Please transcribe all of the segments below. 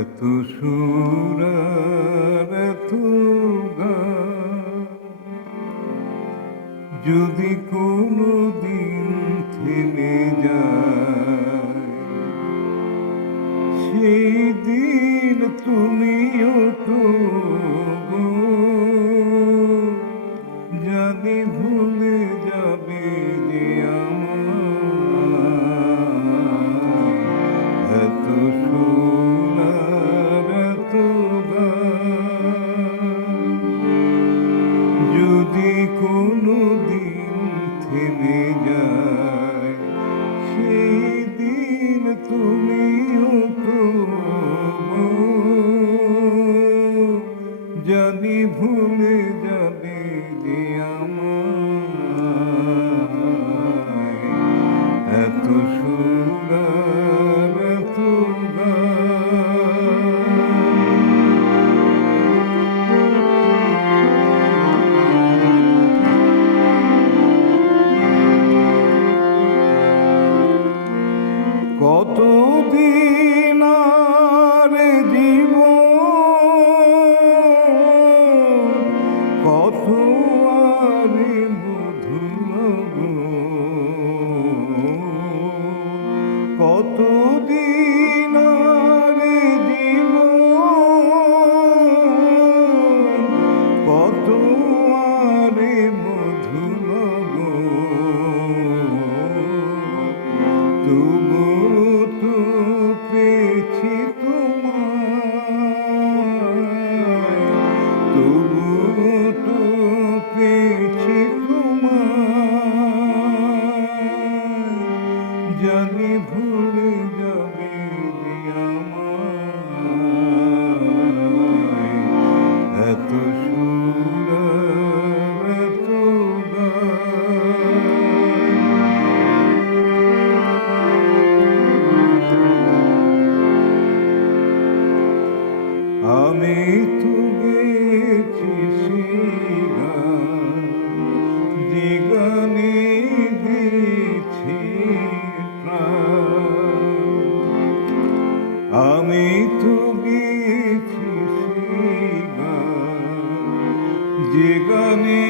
এত সুর আর এত গান যদি কোনো দিন থেমে যায়, সেই দিন তুমিও তো জানি ভুলে যাবে যে আমার এত সুর আর এত গান যদি কোনো দিন থেমে যায়, সেই দিন তুমিও তো জানি ভুলে যাবে যে আমায় এত সুর আর এত কতদিন আর জীবন, কত আর মধুর, কতদিন আর জীবন, কত আর মধুর, তবু তো পেয়েছি তোমায়, তবু তো পেয়েছি তোমায়, জানি ভুলে যাবে যে আমায় এত সুর আর এত আমি তো গেছি সেই গান, যে গানে দিয়েছি প্রাণ। আমি তো গেছি সেই গান, যে গানে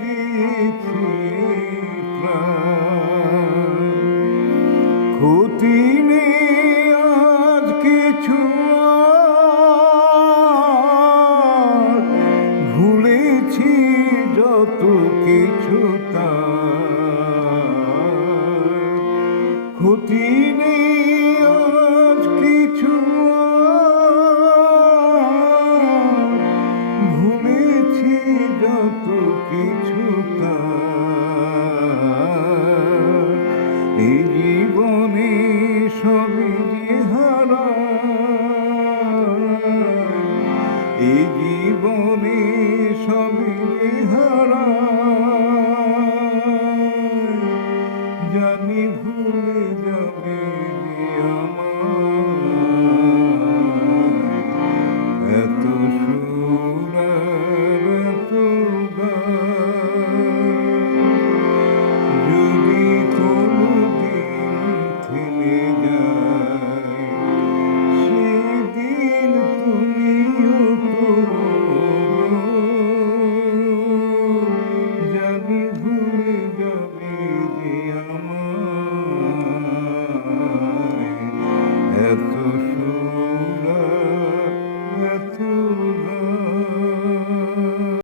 দিয়েছি প্রাণ। ক্ষতি নেই আজ কিছু, ভুলেছি যত কিছু তার। ক্ষতি নেই আজ কিছু, ভুলেছি যত কিছু তার। এই জীবনে সব